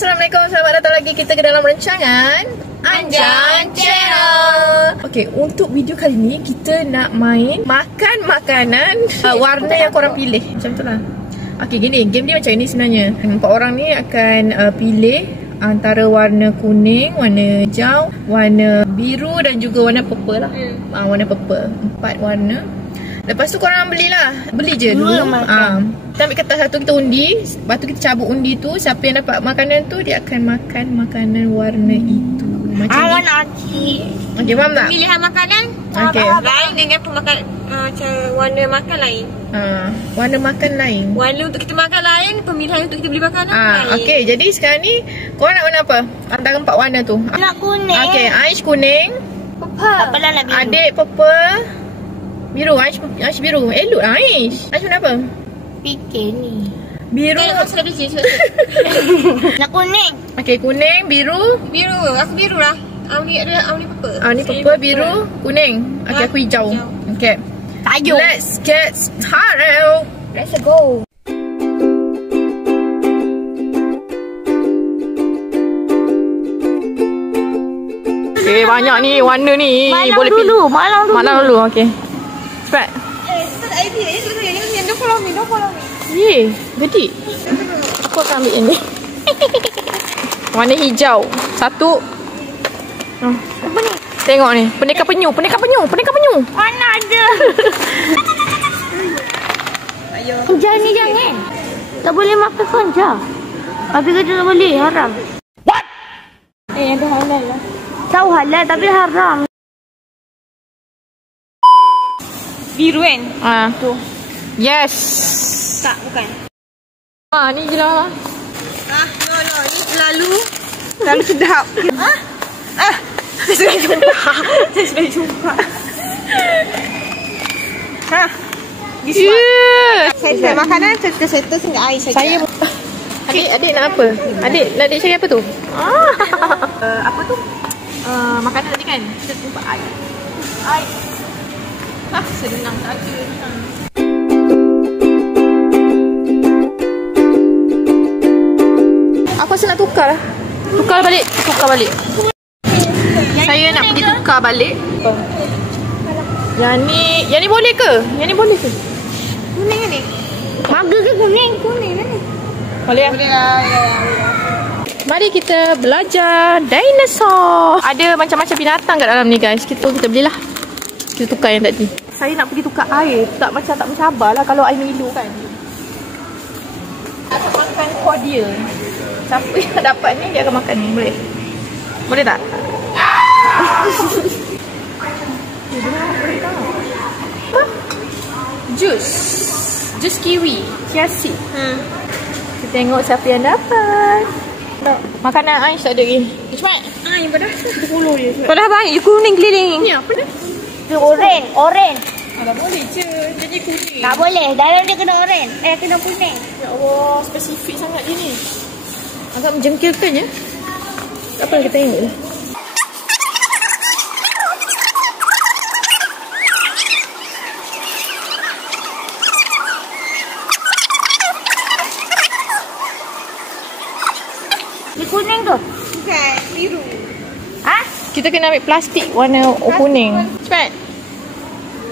Assalamualaikum, selamat datang lagi kita ke dalam rancangan Anjang Channel. Okay, untuk video kali ni kita nak main makan makanan warna yang korang pilih. Macam tu lah. Okay, gini, game dia macam ni sebenarnya. 4 orang ni akan pilih antara warna kuning, warna hijau, warna biru dan juga warna purple lah. Warna purple. 4 warna. Lepas tu korang belilah. Beli je dulu. Kita ambil kertas satu, kita undi. Lepas tu kita cabut undi tu. Siapa yang dapat makanan tu, dia akan makan makanan warna itu. Macam ni. Okay, faham tak? Pilihan makanan lain dengan macam warna makan lain. Warna makan lain. Warna untuk kita makan lain, pemilihan untuk kita beli makanan lain. Okay, jadi sekarang ni korang nak warna apa? Antara 4 warna tu. Nak kuning. Okay, Aish kuning. Tak apalah nak biru. Adik purple. Biru, Aish biru. Elok lah Aish. Aish warna apa? Fikir ni. Biru. Aku sudah beli nak kuning. Okay, kuning, biru. Biru, aku biru lah. Awni purple. Ni purple, biru, kuning. Okay, aku hijau. Okay. Tajuk. Let's get started. Let's go. Okay, banyak ni warna ni. Boleh pilih. Malam dulu, okay. Cepat. Start idea. Yang 20 ni. Ye, gede. Aku akan ambil ini. Warna hijau. Satu. Apa ni? Tengok ni. Pendekar penyu. Mana ada? Jangan. Tak boleh makan konja. Habis kata tak boleh, haram. What? Ada halal lah. Tahu halal tapi haram. Biru kan? Tu. Yes. Tak, bukan. Ni je lah. No. Ni terlalu sedap. Saya sudah jumpa. This one. Saya makanan kita settle sehingga air saja. Adik nak apa? Adik cari apa tu? Apa tu? Makanan tadi kan? Kita jumpa air. Senang saja. Aku rasa nak tukar lah. Tukar balik. Saya nak pergi tukar balik. Yang ni boleh ke? Kuning ni. Maga ke kuning? Kuning ni. Boleh lah. Boleh lah. Mari kita belajar dinosaur. Ada macam-macam binatang kat dalam ni guys. Kita belilah. Kita tukar yang tadi. Saya nak pergi tukar air. Tak mencabar lah kalau air Milo kan. Aku makan cordial. Siapa yang dapat ni dia akan makan ni. Boleh tak? Jus kiwi, chia seed. Kita tengok siapa yang dapat. Makanan Aish tak ada lagi. Cepat. Yang pedas 10 je. Pedas banyak. You kuning keliling. Ni apa dah? Dia oren. Tak boleh je. Jadi kuning. Tak boleh. Dalam dia kena oren. Kena kuning. Ya Allah, spesifik sangat dia ni. Agak menjengkelkan ya. Tak apa, kita tengok je. Dia kuning tu? Bukan, biru. Kita kena ambil plastik warna kuning. Cepat.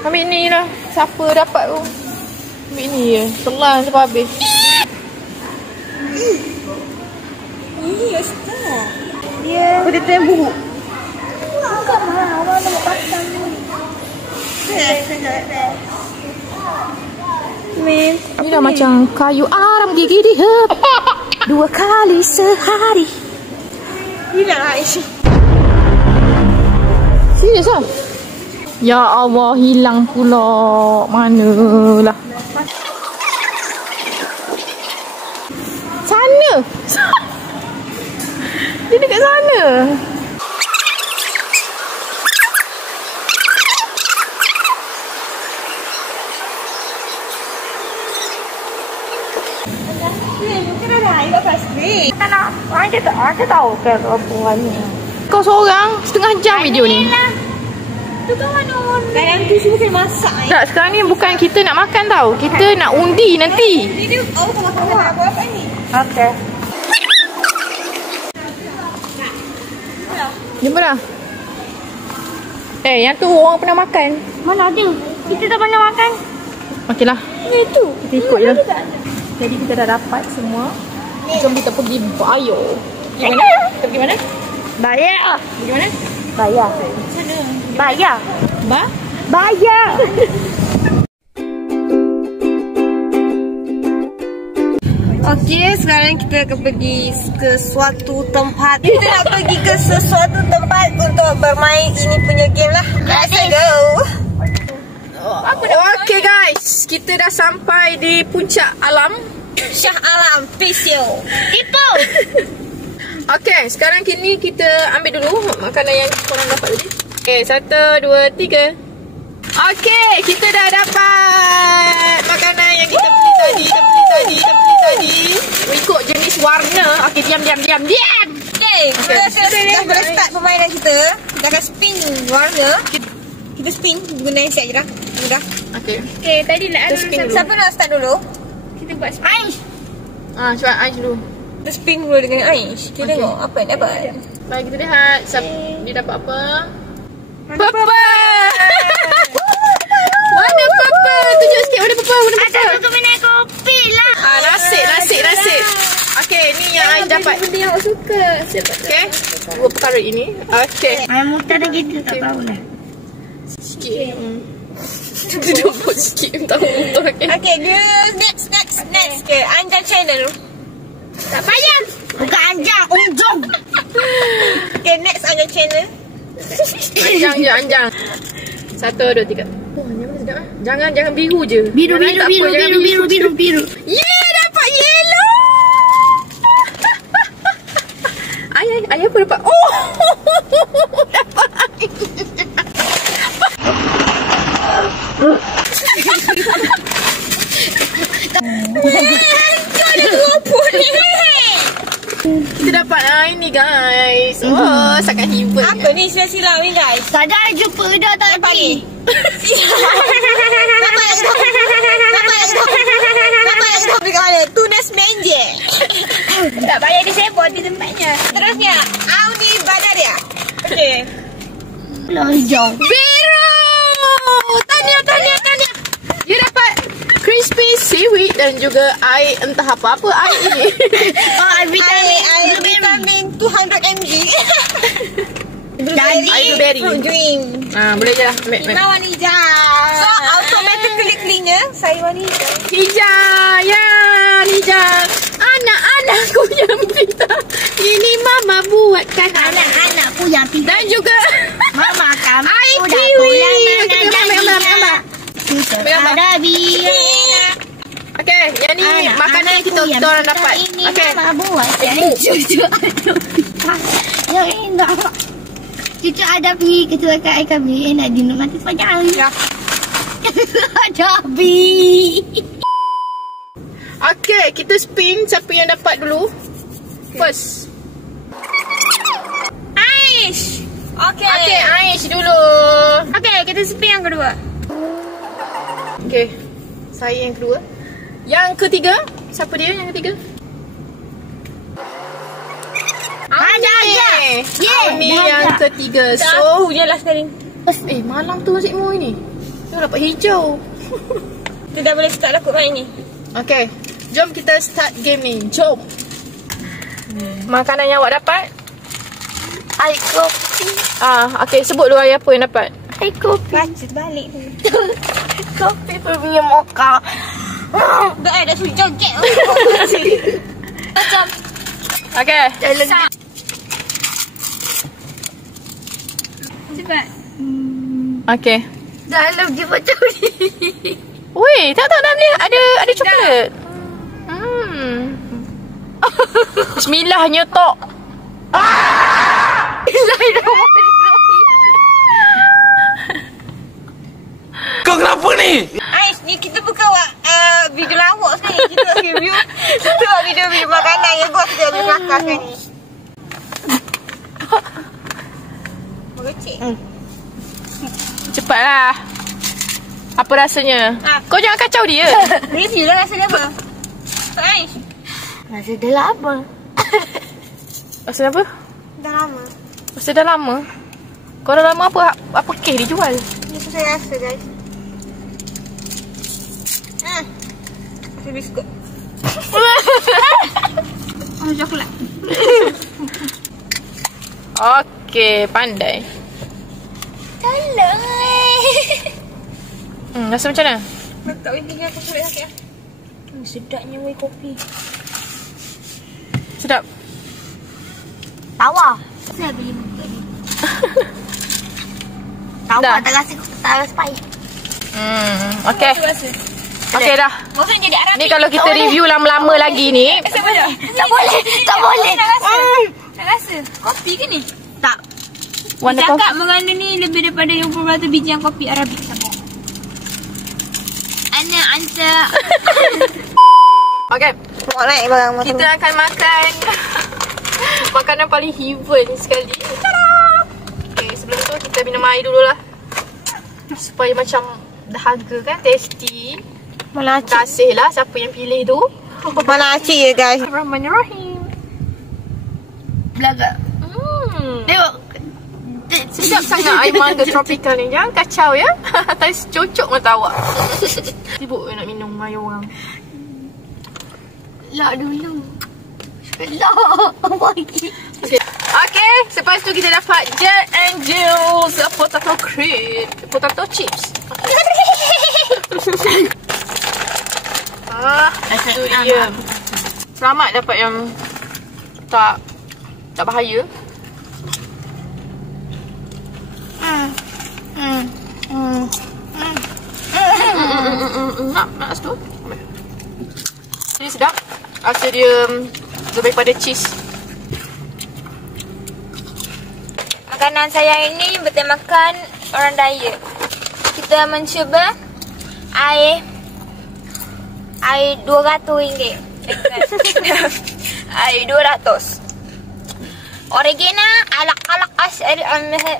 Ambil ni lah. Siapa dapat tu? Ambil ni je. Telan sampai habis. Dia tembuk. Bukan lah. Orang nak pasang ni. Ni dah macam kayu aram gigi dia. 2 kali sehari. Hilang Aisyah. Serius lah? Ya Allah, hilang pula. Manalah. Sana. Dia dekat sana. Mungkin ada air kat plastik. Ada tahu ke apa warna. Kau seorang setengah jam video ni. Tu kan warna. Kadang tu semua kena masak. Tak, sekarang ni bukan kita nak makan tau. Kita nak undi nanti. Ini kau makan apa ni? Okay. Jumpa dah. Yang tu orang pernah makan. Mana ada? Kita tak pernah makan. Okeylah. Itu. Kita ikut je. Jadi kita dah dapat semua. Jom kita pergi bio. Pergi mana? Kita pergi mana? Bayar. Pergi mana? Bayar. Sana. Bayar. Bayar. Okey, sekarang kita akan pergi ke suatu tempat. Kita nak pergi ke sesuatu tempat untuk bermain ini punya game lah. Let's go. Okay guys, kita dah sampai di puncak alam Shah Alam Pisio. Itu. Okay, sekarang kini kita ambil dulu makanan yang korang dapat tadi. Okay, 1, 2, 3. Okay, kita dah dapat makanan yang kita beli tadi. Kita beli tadi. Ikut jenis warna. Okay, diam. Okay, kita boleh start permainan kita. Kita akan spin warna. Kita spin guna siap je dah. Mudah. Okay. Okay, tadi nak Kita spin dulu. siapa nak start dulu? Kita buat Aish. Cuba Aish dulu. Kita spin dulu dengan Aish. Kita tengok apa yang dapat. Baik, kita lihat dia dapat apa. Purple. Warna purple. Tunjuk sikit warna purple. Ada untuk minum kopi lah. Nasib. Okay, ni yang Aish dapat. Benda yang awak suka. Okay, 2 perkara ini. Okay. Ayam mutar dan kita tak tahu lah. Sikit. Dia dapur sikit tak muntah. Okay, next. Okay, Anjang channel. Tak payah. Bukan anjang, unjung. Okay, next Anjang channel. Anjang. 1, 2, 3. Oh, ni mana sedap. Jangan biru je. Biru. Yeah, dapat yellow. Ayah pun dapat. Oh. Dapat. Kita dapat ini guys. Oh, sangat hebat. Apa ni sila-sila ni guys? Tak ada jumpa dah tak Pagi. Dapat pergi mana? Tunas menje. Tak payah disebut di tempatnya. Terusnya Audi Banaria. Okey. Pulau hijau. Biru. Tahniah. Dia dapat crispy seaweed dan juga air entah apa air ini. Oh, air vitamin 200 mg. Air blueberry. Fruit drink. Boleh je lah. Lima warna hijau. So automatically cleaner. Saya warna hijau. Hijau. Ya, hijau. Anak-anakku yang pintar. Ini mama buatkan. Anak-anakku yang pintar. Dan juga Mama kamu air dah kiwi. pulang. Ambil. Ada biar. Okay, yang ni makanan yang kita orang dapat. Ini Okay. mama buat. Cucu ada pintar. Yang enak. Cucu ada pergi ke tempat air kami. Enak dia nak mati sepanjang hari. Ya. Ada bi. Okay, kita spin siapa yang dapat dulu. First. Aish. Okay, Aish dulu. Okay, kita spin yang kedua. Okay, saya yang kedua. Yang ketiga, siapa dia yang ketiga? Ini yang ketiga. So, je lah sekali. malang tu Cik Mo ini. Dia dapat hijau. Kita dah boleh start lah kot main ni. Okay, jom kita start game ni. Jom. Makanan yang awak dapat? Air kopi. Okay, sebut dulu apa yang dapat. Air kopi. Baca balik. Kopi punya mocha. Dah suruh joget. Macam. Okay. Cepat. Okay. Dalam dia macam ni. Weh, tak dalam ni ada coklat. Bismillahnya tok. Kau kenapa ni? Aish, ni kita bukan buat video lawak sekarang ni. Kita review. Kita buat video makanan yang gua kerja di belakang sekarang ni. Merecek. Cepatlah. Apa rasanya? Kau jangan kacau dia. Review lah rasanya apa? Aish. Rasa dia lama. Rasa apa? Dah lama. Masa dah lama. Kalau dah lama apa kes dia jual? Ni saya rasa guys. Rasa biskut. Oh, coklat. Okey, pandai. Tolong. Rasa macam mana? Tak boleh tinggal aku sulit sakit. Sedapnya weh kopi. Sedap. Tawa. Saya beli muka ni. Tawa Dah. tak rasa pahit. Okey. Okey dah. Bosan jadi Arab. Ni kalau kita review lama-lama lagi ni. Tak boleh. Tak rasa. Kopi ke ni? Tak. Warna Cakap mengandung ni lebih daripada 20% biji yang kopi Arabik. Ana anta. Okey. Mau naik barang motor. Kita akan makan makanan paling heaven sekali. Tada! Okay, sebelum tu kita minum air dululah. Supaya macam dahaga kan, tasty. Mana Terima kasih lah siapa yang pilih tu. Mana acik ya guys. Bismillahirrahmanirrahim. Belagak. Tengok. Sedap sangat air mangga tropical ni. Jangan kacau ya. Tak cocok mata awak. Sibuk nak minum air orang. Lah dulu. Lah. Okay. Okay, lepas tu kita dapat Jack and Jill's potato crisp, potato chips. Itu dia. Selamat dapat yang tak bahaya. Nak situ. Ini sedap. Rasa dia lebih pada cheese. Makanan saya ini bertemakan orang diet. Kita mencuba air RM200. Air 200. Oregano alak-alak as'al amah.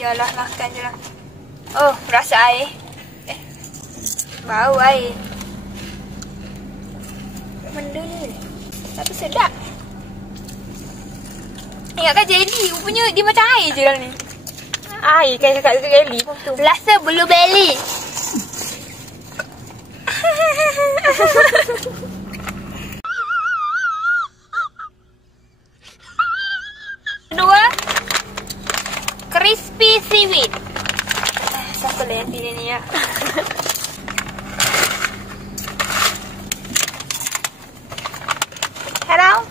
Yalah, makan je lah. Oh, rasa air. Bau air. Benda ni. Tapi sedap. Ingatkan jelly. Rupanya dia macam air je dalam ni. Air kan cakap tu jelly. Rasa blueberry. Kedua, crispy seaweed. Siapa lah yang pilih ni ya? Hello?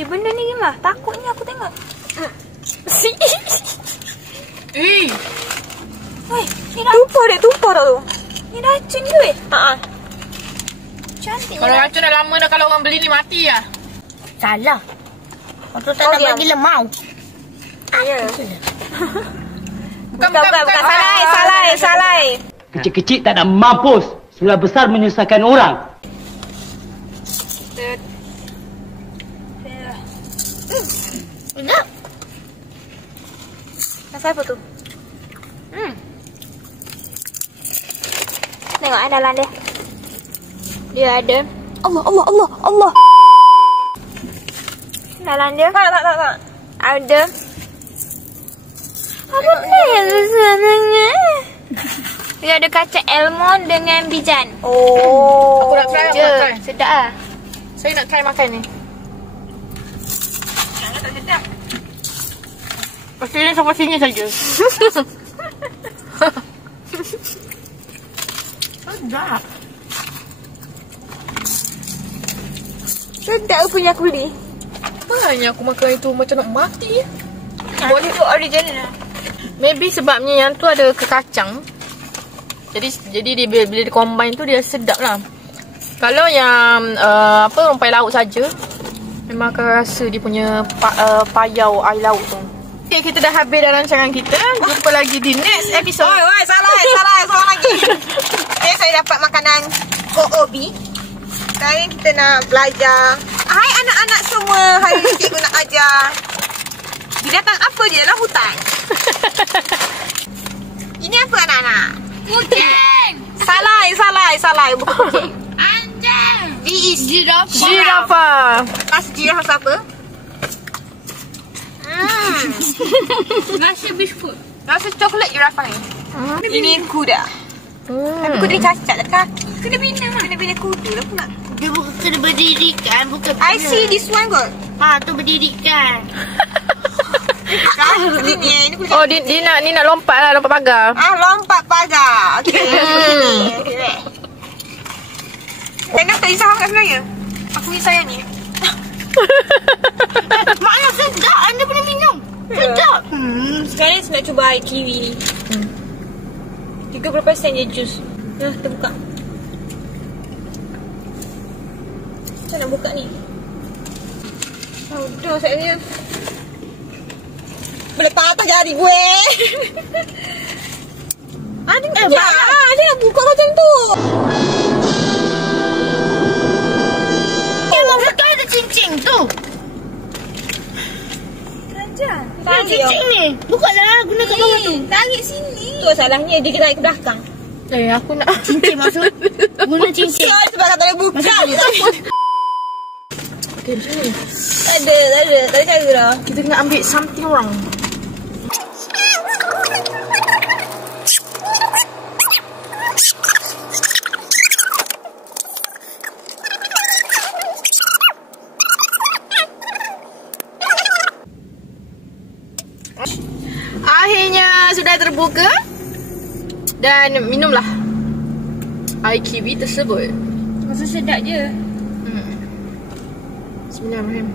Benda ni gimana? Takutnya aku tengok. Eh, Weh, ni racun. Tumpah dah tu. Ni racun ke weh? Haa. Cantik. kalau racun dah lama dah, kalau orang beli ni mati lah. Salah. Waktu tak nak diam. bagi lemau. Ya. Bukan. Salah. Kecil-kecil tak nak mampus. Sudah besar menyusahkan orang. Sedap. Rasa apa tu? Tengok dalam dia. Dia ada. Allah. Dalam dia. Tak. Ada. Apa ni rasanya? Dia ada kacang almond dengan bijan. Oh. Aku nak try, aku nak try. Sedap ah. Saya nak try makan ni. Tak sedap. Pastinya sampai sini saja. Sedap. Sedap punya aku beli. Maknanya aku makan itu macam nak mati. Boleh tu original lah. Maybe sebabnya yang tu ada kekacang. Jadi dia bila dia combine tu dia sedap lah. Kalau yang rumpai laut saja, memang akan rasa dia punya payau air laut tu. Okay, kita dah habis dah rancangan kita. Jumpa lagi di next episode. Oi, salah lagi. Saya dapat makanan Koobi. Sekarang kita nak belajar. Hai anak-anak semua, hari ni cikgu nak ajar binatang apa je dalam hutan. Ini apa anak-anak? Kucing. Salah. Bukan kucing. Anjing. This is Giraffe. Rasa giraffe apa? Rasa biskut. Rasa coklat giraffe ni. Ini kuda. Tapi kuda ni cacat lah kaki. Kena bina kuda lah pula. Dia bukan kena berdirikan, bukan I see this one kot. tu berdirikan. Ini kuda. Oh, dia nak lompat lah, lompat pagar. Lompat pagar. Okey. Saya tak risau kat sebenarnya. Aku risau yang ni. Maknya sedap, anda pernah minum. Sedap. Sekarang saya nak cuba air kiwi. 30% je jus. Kita buka. Macam nak buka ni? Dah saya meletak atas jari gue. Dia nak buka macam tu. Betul ada cincin tu. Kerajaan. Ada cincin ni. Bukalah, guna kat bawah tu. Tarik sini. Tu salahnya dia kena tarik ke belakang. Aku nak. Cincin maksud. Guna cincin. Sebab tak boleh buka. Okay, macam ni. Tak ada cara dah. Kita kena ambil something wrong. Akhirnya sudah terbuka. Dan minumlah air kiwi tersebut. Rasa sedap je. Bismillahirrahmanirrahim.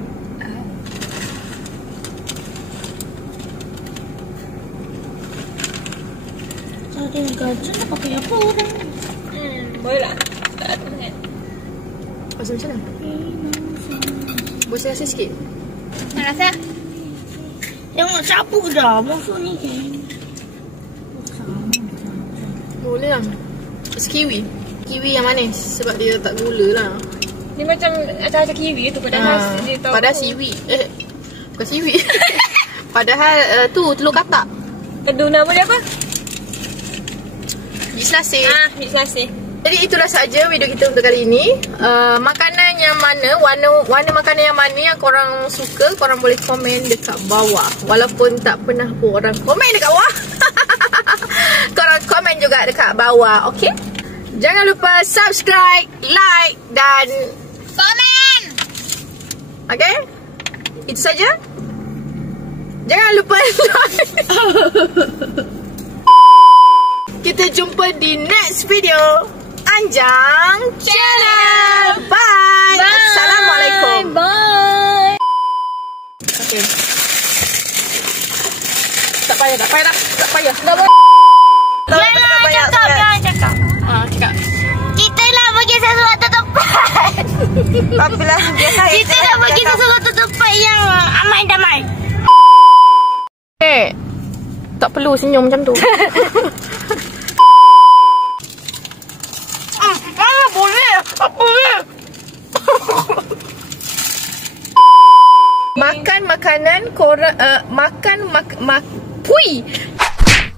Kalau dia gajah nak pakai apa orang? Boleh lah. Tak sangat. Rasa macam mana? Boleh rasa sikit? Nak rasa? Tengok sapu dah. Musuh ni kan. Boleh lah. It's kiwi. Kiwi yang manis. Sebab dia tak gula lah. Dia macam acah-acah kiwi tu. Padahal dia tahu. Padahal siwi. Bukan siwi. Padahal tu telur katak. Aduh, nama dia apa? Biji selasih. Biji selasih. Jadi itulah saja video kita untuk kali ini. Makanan yang mana, warna makanan yang mana yang korang suka, korang boleh komen dekat bawah. Walaupun tak pernah pun orang komen dekat bawah. Korang komen juga dekat bawah, okay? Jangan lupa subscribe, like dan Komen! okay? Itu saja. Jangan lupa like. Kita jumpa di next video Anjang Channel. Bye. Assalamualaikum. Bye. Okay. Tak payah. Tak payah. Jangan cakap. Cakap. Kita nak bagi sesuatu tempat. Apalah, biasa. Kita nak bagi sesuatu tempat yang aman damai. Tak perlu senyum macam tu. Boleh. Makan makanan korang pui.